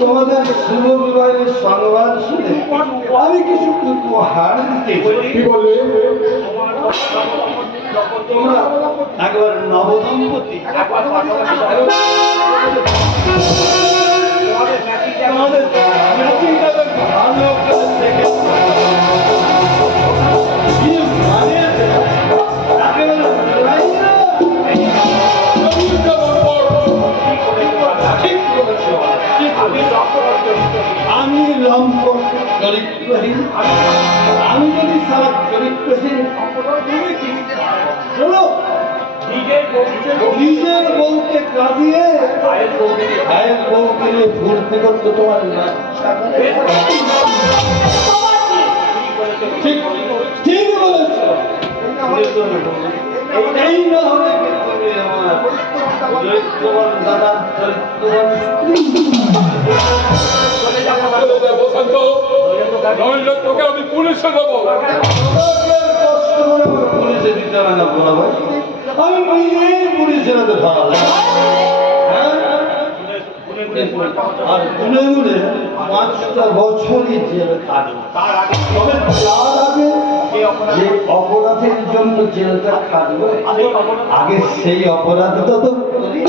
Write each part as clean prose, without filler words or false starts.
তোমাদের শুভ বিবাহের সংবাদ শুনে আমি কিছু উপহার দিতে কি বললে? তোমরা একবার নবদম্পতি তোমাদের ম্যাচিংটা ভালো করে দেখে আমি লম্পট চরিত্রহীন, আমি যদি সারা চরিত্রহীন শোনো, নিজের বউকে কাঁদিয়ে ভাইয়ের বউকে নিয়ে ঘুরতে করতে তোমার ঠিক ঠিক বলেছ। এই না হলে তুমি আমার চরিত্রবান দাদা চরিত্রবান বসন্ত, নইলে তোকে আমি পুলিশে দেবো। পুলিশে দিতে হবে না বলা ভাই, আমি নিজেই পুলিশের হাতে ধরালাম। আর গুনে গুনে 5টা বছরই জেল কাটবে। তবে তার আগে যে অপরাধের জন্য জেলটা খাটবে, আগে সেই অপরাধটা তো করি।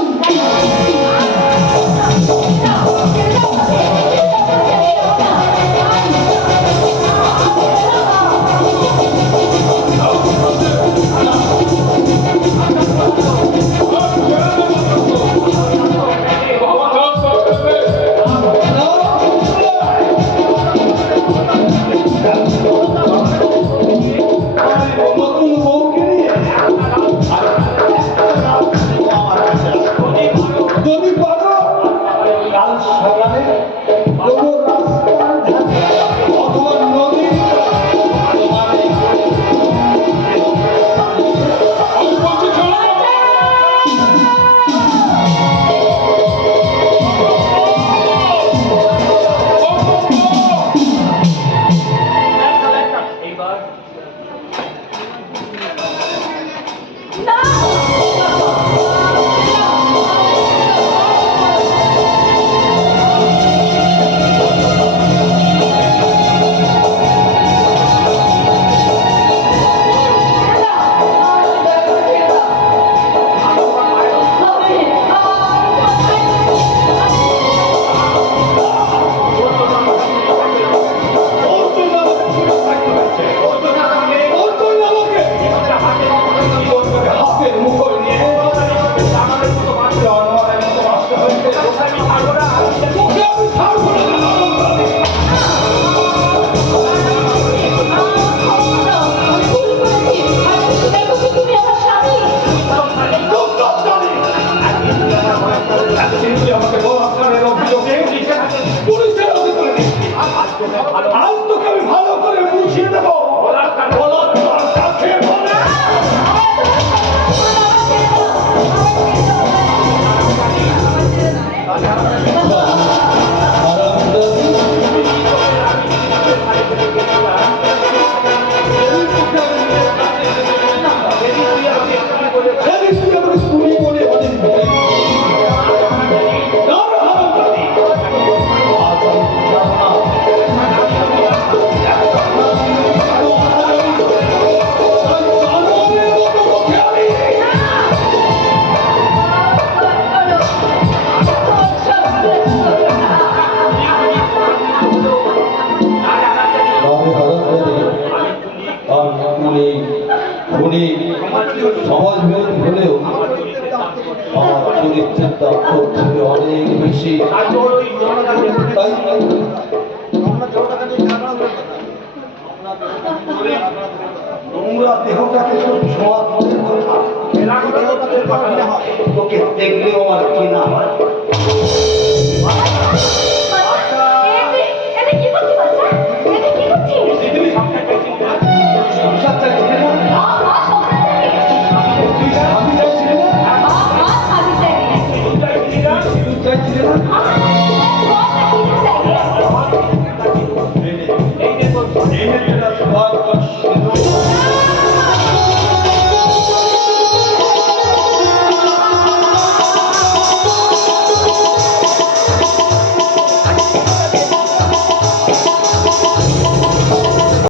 আজ তোকে আমি ভালো করে বুঝিয়ে দেবো। সমাজবিরোধী হলেও আমার চরিত্রের দক্ষতা থেকে অনেক বেশি। তাই নোংরা দেহটাকে তোকে দেখলেও আমার কেনা হয়।